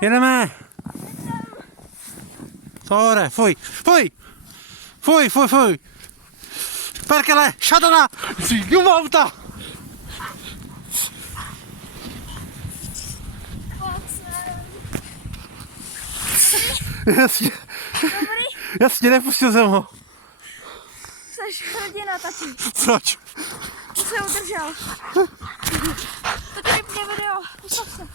Jedeme. Sore, fuj, fuj. Fuj, fuj, fuj. Perkele, šatana. Jdu auta. Jasně. Dobrý? Jasně, nepustil jsem ho. Jseš hrdina, tati. Proč? To se udržel. Tati, vypně video. Postav se.